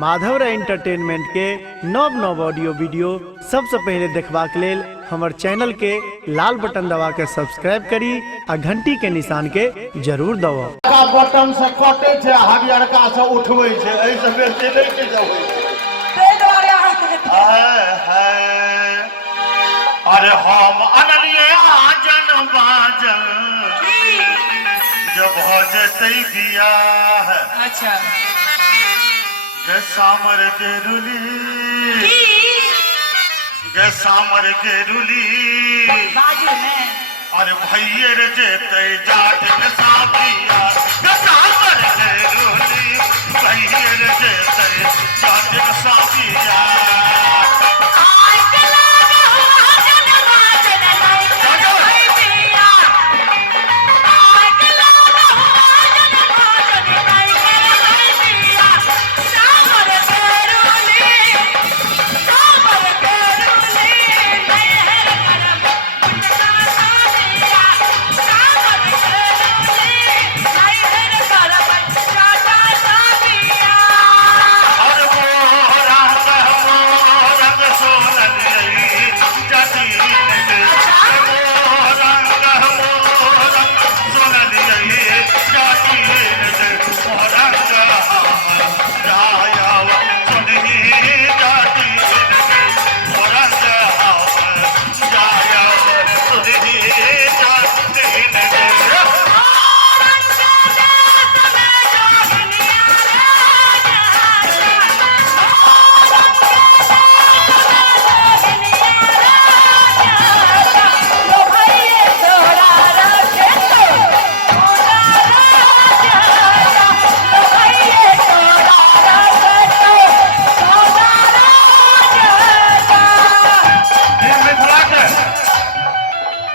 Madhav entertainment के नव नव ऑडियो वीडियो सबसे पहले देखबाक लेल हमर चैनल के लाल बटन दबा के सब्सक्राइब करी आ घंटी के निशान के जरूर दबाओ। बटन से कटे छे हरियरका से उठबै छे एहि से बेसी नै के जबै अरे हम अनलिए आजन बाजल जब हो जतै बियाह अच्छा गे सामर के रुली गे सामर के रुली बाजू में अरे भैये रे जेतै जाट के साबिया गे सामर के रुली भैये रे जेतै जाट के साबिया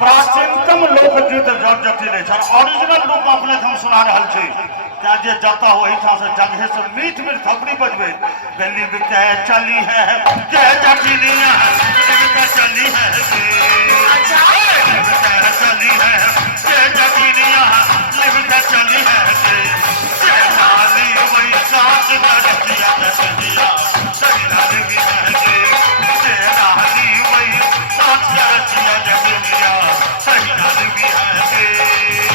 प्राचीनतम लोकगीत जट ओरिजिनल रूप अपने हम सुना रहल छी क्या जे जाता हो एठा से जगह से मीठ मीठ थपड़ी बजबे गली में के चली है के जटिनिया के चली है अच्छा के चली है के जटिनिया लिव के चली है के लाली वही साथ करतिया जटिनिया चली लाली भी है के लाली वही साथ करतिया जटिनिया चली लाली भी है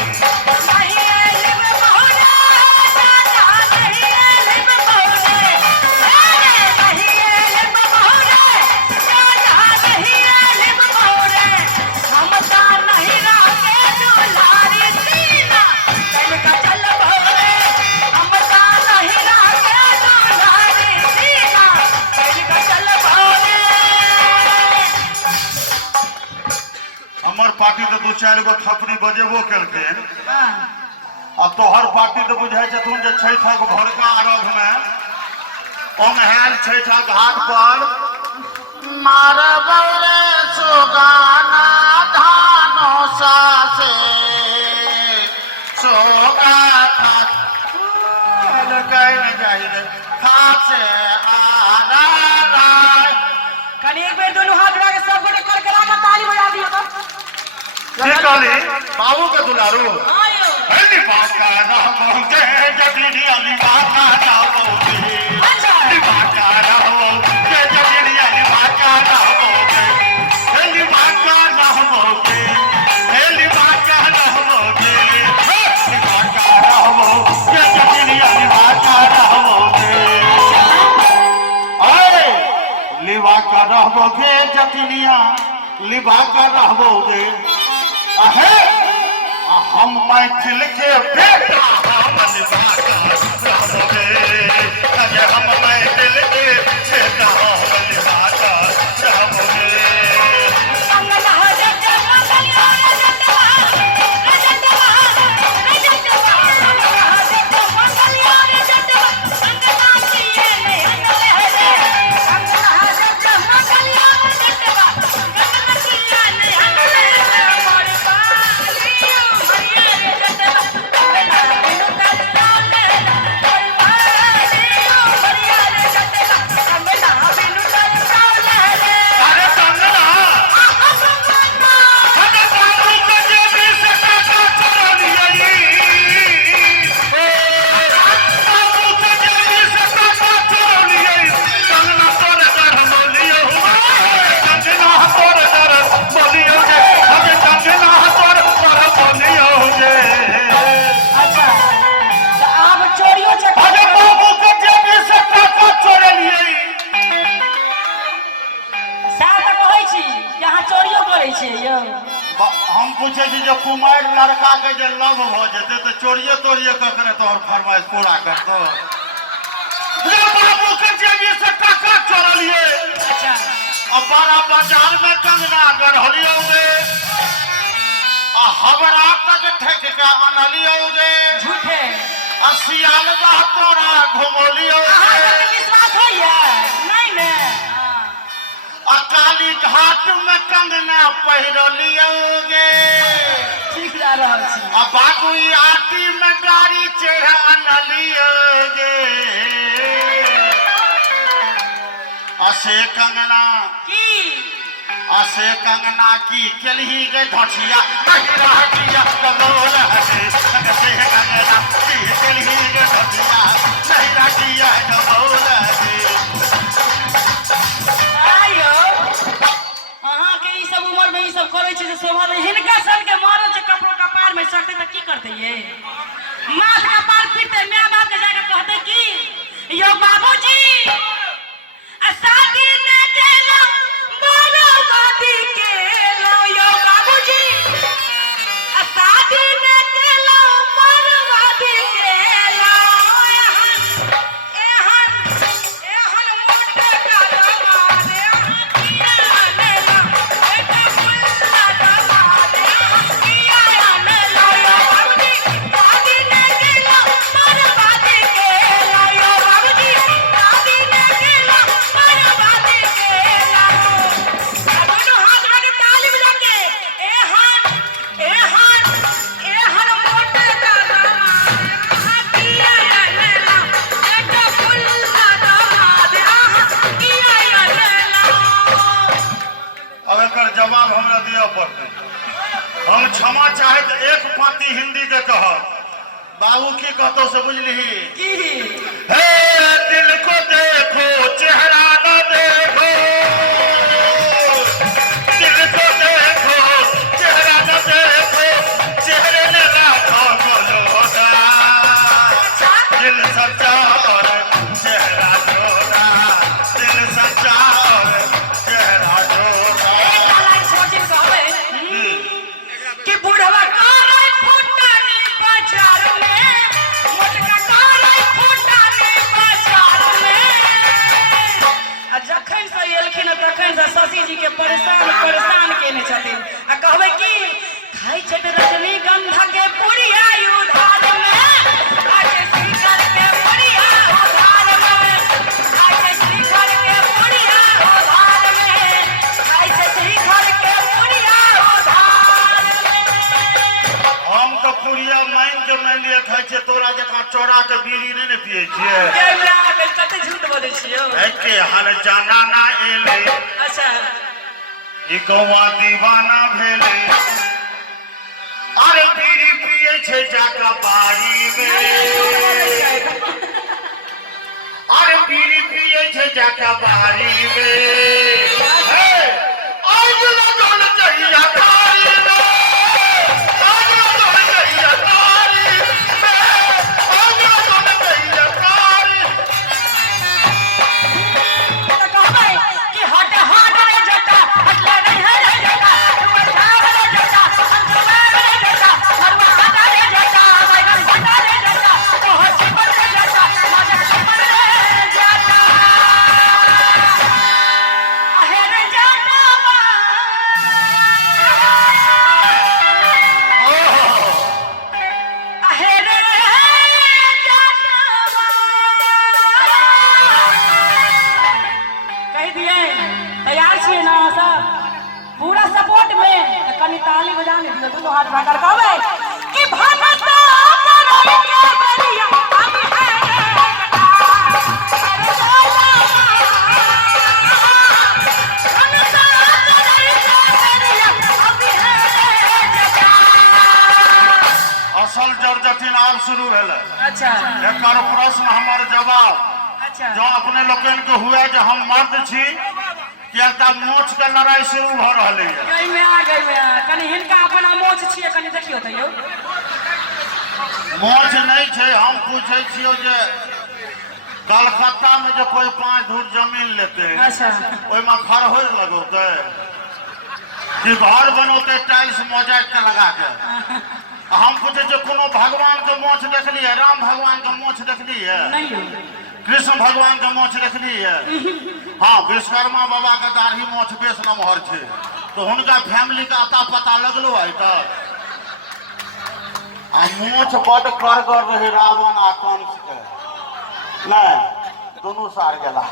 पार्टी तो दू चार गो थपड़ी बजेबो केलखिन आ तोहर पार्टी तो बुझाई छथुन जे छठक भोरका अर्घ में ओमहेल छठक घाट पर मारबौ रे सुगाना धानो सासे सोगा खात कहीं नहीं जाई रे खासे आरा राय कनी एक बेर दोनों हाथ उठा के सब गोटे करके रामा ताली बजा दियो तो काली बाबू के दुलारू आयो हल्दी पाका रहमो के जगली अली बाका रहमो के हल्दी पाका रहमो के जगली अली बाका रहमो के हल्दी पाका रहमो के हल्दी पाका रहमो के हल्दी पाका रहमो के जगली अली बाका रहमो के अरे लिवा का रहमो के जगलिया लिवा का रहमो के अहे हम मैथिल के बेटा हम मैथिल के बेटा जो कुमार लड़का के जो लव हो जाते तो चोरिए तोड़िए करे तो और फरमाइश पूरा कर दो। बाबू के जेबी से टका चोरा लिए अच्छा और बड़ा बाजार में कंगना गढ़लियोगे और हबरा तक ठेक के अनलियोगे झूठे सियाल तोरा घुमोलियोगे विश्वास हो नहीं ने काली घाट में कंगना पहिरोलियोगे ठीक जा रहा छी अब बाबुई आटी में गाड़ी चढ़ा अनलियोगे असे कंगना की केलही गए ढोचिया नहीं रहतिया कलोल हसे से कंगना की केलही गए ढोचिया नहीं रहतिया कलोल हसे सब उम्र में ई सब करे छै शोभा दे हिनका सन के मारल छै कपड़ो कपार में सकते त की करते ये माथ का पार पीटते माय बाप के जाके कहते की यो बाबूजी शादी न केलो मारो बाती केलो यो बाबूजी शादी न केलो मारो बाती केलो एहन मोटे का मारे जवाब हमरा दिया पड़ते हम क्षमा चाहे तो एक पाती हिंदी के कह बाबू की कहतो से बुझली हे दिल को देखो चेहरा न देखो दिल को देखो चेहरा न देखो चेहरे ने राखो गोलोदा दिल सच्चा और चेहरा जोड़ा दिल सच्चा और चेहरा जोड़ा कि बुढ़वा कारे फुटाने बाजार में मोटका कारे फुटाने बाजार में जखन से एलखिन तखन से शशि जी के परेशान केने छथिन आ कहबै कि खाई छट रजनीगंधा के पुड़िया उधार में आके श्रीकर के पुड़िया उधार में आके श्रीकर के पुड़िया उधार में खाई छट श्रीकर के पुड़िया उधार हम तो पुरिया माइन के मान लिया खाई छे तोरा जका चोरा के बीड़ी नहीं ने पिए छिए केला के कते झूठ बोले छियो एके हन जाना ना एले अच्छा ई गौवा दीवाना भेले अरे बीड़ी पिए छे जाका बाड़ी में अरे बीड़ी पिए छे जाका बाड़ी में हे आज लगन चाहिए तारी में आज लगन चाहिए तारी में आज लगन चाहिए तारी तो कहबै कि हट हट रे जटा हटले नहीं है रे जटा तू जाग रे जटा अंजवाग रे जटा हरवा हटा रे जटा बैगन हटा रे जटा तो हट पर रे जटा मजा पर रे जटा आहे रे जटा आहे रे कह दिए तैयार छिए ना सब पूरा सपोर्ट में तो कनी ताली बजाने दियो दोनों हाथ उठा कर कहबै कि भगत मरई के बलिया हम है असल जर्जटिन आब शुरू भेल अच्छा एकर प्रश्न हमर जवाब अच्छा जो अपने लोकन के हुए जे हम मर्द छी कि एकटा मोछ के लड़ाई शुरू भ रहले है गई में आ कनी हिनका अपन मोच छिए कनी देखियो त यौ मोछ नहीं छे हम पूछे छियो जे कलकत्ता में जो कोई 5 धूर जमीन लेते अच्छा ओइ में खरहोर लगौते कि घर बनोते टाइल्स मोजाइक के लगा के हम पूछे जो कोनो भगवान के मोछ देखलिए, राम भगवान के मोछ देखलिए, नहीं कृष्ण भगवान के मोछ देखलिए? हाँ, विश्वकर्मा बाबा के दाढ़ी मोछ बेस नमहर छे, तो उनका फैमिली का अता पता लगलो है तक आ मोछ बड़ करगर रहे रावण आ कंस के, नहीं दोनों सार गेला।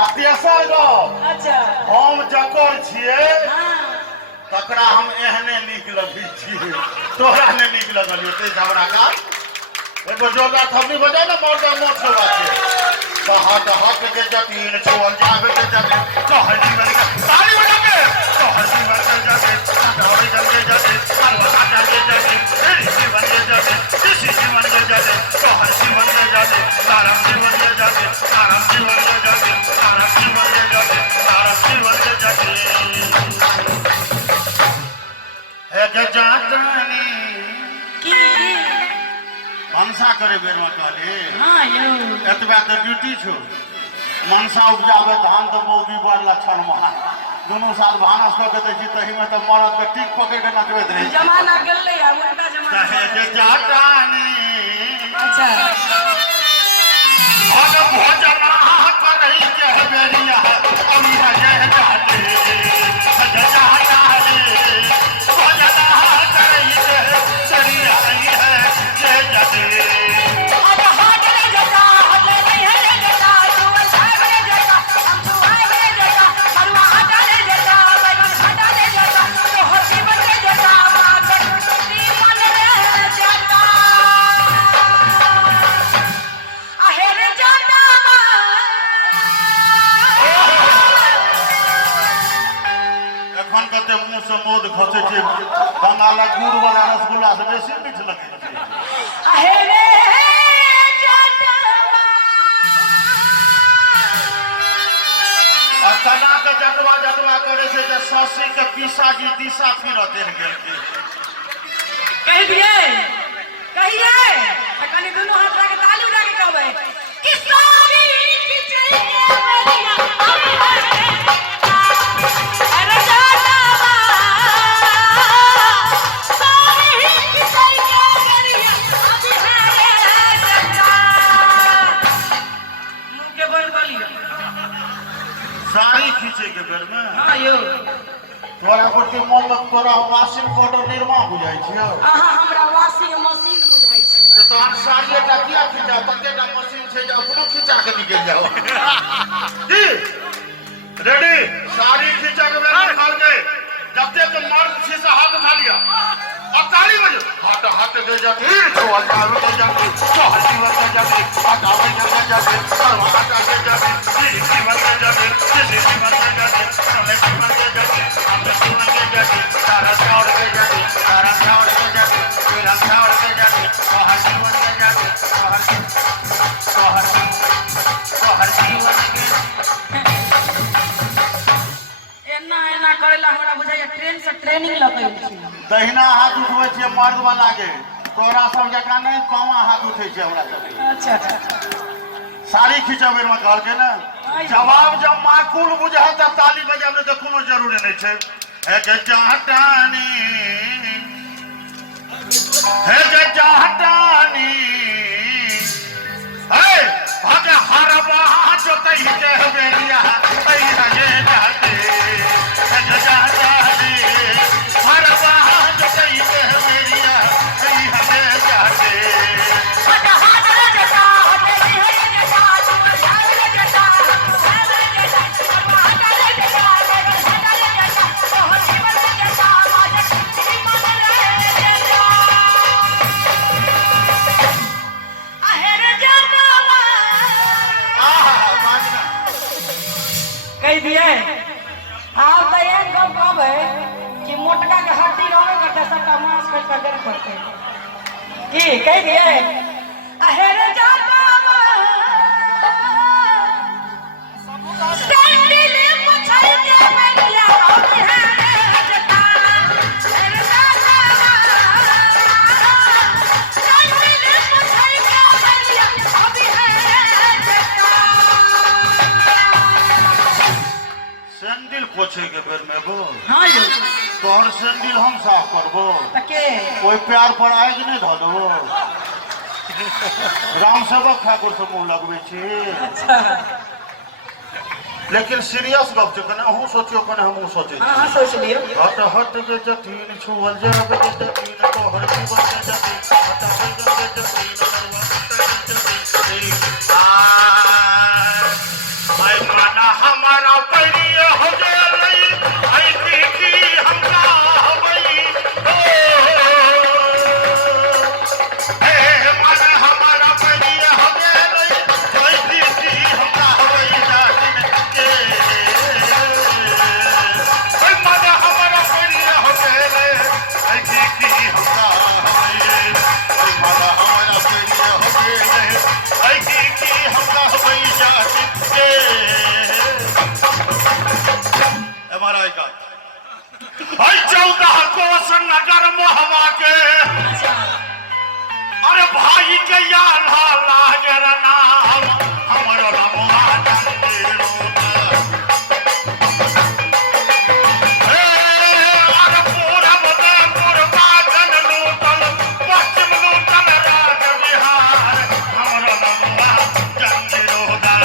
आ तेसर गो अच्छा हम जकर छिए हाँ तकरा हम एहने नीक लगी छिए, तोरा ने नीक लगलियो ते झगड़ा का एगो जोगा थपड़ी बजा ना मर्दा मोछ के बात तो हट हट के जतीन छोल जावे के जब कहली बन के ताली बजा के कहली बन के जाके दौड़ी जल के जाके अलवा जल के जाके ऋषि बन के जाके ऋषि बन के जाके कहली बन के जाके तारम बन के जाके तारम बन के जाके तारम बन के जाके तारम बन के जाके है के जातनी की मनसा करे बेर में कहले हाँ यो एतबा तो ड्यूटी छो, मनसा उपजावे धान तो मौगी बड़ लक्षण में दोनों साल भानस कऽ के दै छी, तही में तो मरद के टिक पकड़ के नचबैत रही जमाना गेलै आ उल्टा जमाना कहे के जाटानी अच्छा भग भोजना करही के बेरिया अमी है जय जाते जाटानी भोजना करही के सरिया है जय जाते अब हाथ ले जता हाथ नहीं है ले जता जुवन साहब ले जता हम जुआई ले जता मरुआ आटा ले जता बैगन भाटा ले जता तो हसी बन ले जता मागर दीवान ले जता आहेर जता एखन कते मुंह से मोद खसे छै, बंगाला गुड़ वाला रसगुल्ला से बेसी मीठ लगे छै। आहेर जता आ तना के जतवा जतवा करे छै जे ससी के पीसा जी दिशा फिर देल गेल के कह दिए कहिए तो कनी दोनों हाथ लगा के ताली बजा के कहबै कि सारी की चाहिए मेरिया अरे जाना सारी की चाहिए मेरिया अभी है जता मुंह के बंद कर लियो साड़ी खींचे के बेर में हां यो तोरा गोटे मन में तोरा वाशिंग पाउडर निर्मा हो जाय छियो, अहाँ हमरा वाशिंग मशीन बुझाइ छै तो तोहर साड़ी एकटा किया खींचा ततेटा मशीन छै जे अपनो खींचा के निकल जाओ की रेडी साड़ी खींचा के बेर में खाल के जब तक मर्द छी से हाथ उठा लिया और ताली बजो हट हट के जाती तो जावे के जाती तो हसी वर के जाती हटावे के जाती और हटा के जाती ऋषि वर के जाती ऋषि वर के जाती ऋषि वर के जाती हम ऋषि वर के जाती तारा छोड़ के जाती तारा छोड़ के जाती तेरा छोड़ के जाती तो हसी वर के जाती तो हसी वर के एना एना करेला हमरा बुझाइए ट्रेन से ट्रेनिंग लगै छी दहिना हाथ उठबै छियै मर्द वाला के, तोरा सब जकां नहीं पावा हाथ उठै छै हमरा सब अच्छा अच्छा साड़ी खींचबे में कहल के ना जवाब जब माकूल बुझा त ताली बजाबे त कोनो जरूरी नहीं छै। है के चाहतानी है के चाहतानी है भागे हरबा जो तई के बेरिया तई रहे जाते है के चाहतानी हरबा जो तई के बेरिया तई हमें जाते हटा हाथ ले जता हटे नहीं है जता जुवन साहब ले जता साहब ले जता हटा ले जता बैगन भाटा ले जता तो हसी बन ले जता माजक दीवान ले जता आहेर जता कह दिए आप तो एक गप कहबै कि मोटका के हड्डी रहबे करते सबका मांस काट कर देना पड़ते की कह दिए अहेरे जाता सैंडल पछाई के बेरिया अभी है जता अहेरे जाता सैंडल पछाई के बेरिया अभी है जता सैंडल पोछे के बेर में गो हाँ यो तोहर सैंडल हम साफ करबो तके कोई प्यार पर आग नहीं धो देबो राम सेवक ठाकुर से मुंह लगबे छी अच्छा लेकिन सीरियस गप छै कने अहूँ सोचियो कने हमहूँ सोचै छी हाँ सोच लियो हट हट के जतीन छुअल जाबे के जतीन तोहर जीवन के जतीन हट हट के जतीन आई माना हमारा परिय हो गेलै आई की हमरा होबै ए माना हमारा परिय हो गेलै आई की हमरा होबै जातिन के आई माना हमारा परिय हो गेलै आई की हमरा होबै आई माना हमारा परिय हो गेलै आई की हमरा होबै जातिन के हमारा का आई 14 कोस नगर मोहवा के अरे भाई के यार लागर नाम हमरो रमवा पूरब दे पूर्वाचल लूटल पश्चिम लूटल राज बिहार हमरो रमवा जंजीरोदर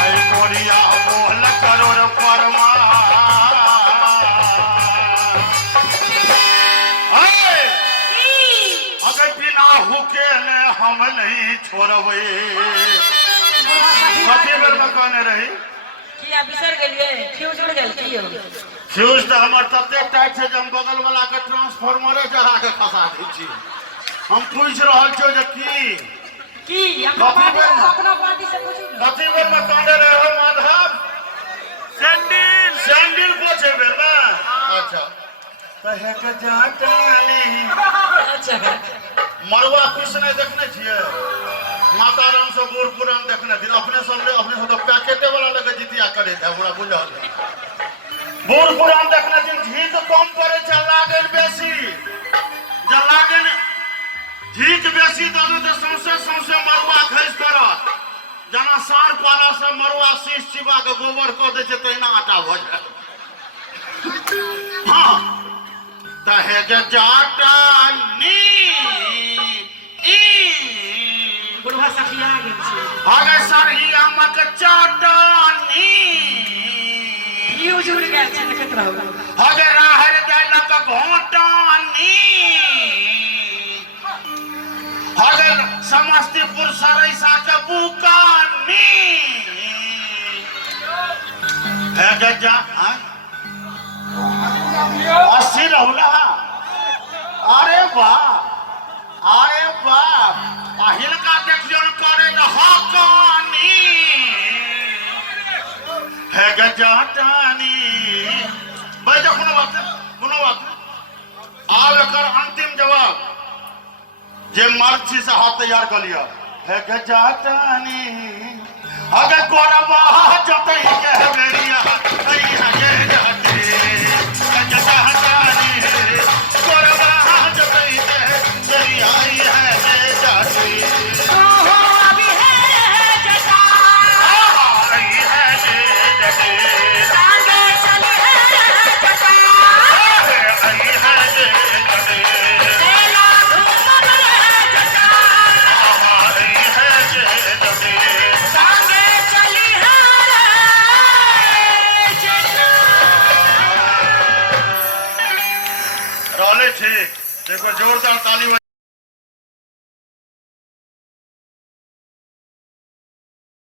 आई गोरिया मोहल करोड़ परमा अगर बिना हुके ने हम नहीं छोड़बे कथी बेर में कहने रही किया बिसर गेलिए फ्यूज उड़ गेल की हो फ्यूज तो हमर तते टाइट है जे हम बगल वाला के ट्रांसफार्मरे जहा के फंसा दै छी हम पूछ रहल छियो जे की अपना पार्टी से पूछू कथी बेर में कहने रहे हो माधव सैंडल पोछे बेर में अच्छा कहे के जाटानी अच्छा मरुआ पीसने देखने छियै माता राम से बूढ़ पुरान देखने छियै अपने सब तो पैकेटे वाला लगे जितिया करे थे हमरा बुझल बूढ़ पुरान देखने छियै घी तो कम पड़े छै लागल बेसी जब लागल घी बेसी दे तो सौंसे मरुआ खसि पड़त जना सार पाला से मरुआ शीश चिबा के गोबर कऽ दै छै तहिना आटा भऽ जाय हाँ तहे के जाटानी बुढ़वा सखिया गेल छै अरे सरहिया मक चाटानी फ्यूज उड़ गेल छै देखैत रहू अरे राहर देलक घोटानी अरे समस्तीपुर सरैसा के बुकानी है के जा 80 रहुला अरे वाह हिलका देखियो करे न हकानी है गे जाटानी भाई कोनो बात आब एकर अंतिम जवाब जे मर्ची से हाथ तैयार कर लिया है गे जाटानी अगर कोरबा जतई के बेरिया आई है गे जाटी जाटानी कोरबा जतई के बेरिया आई है गे जाटी ओहो अभी है जटा आई है गे जाटी आगे चले है जटा आई है गे जाटी तेला घूमल है जटा आई है गे जाटी आगे चली है जटा रहले छी देखो जोरदार ताली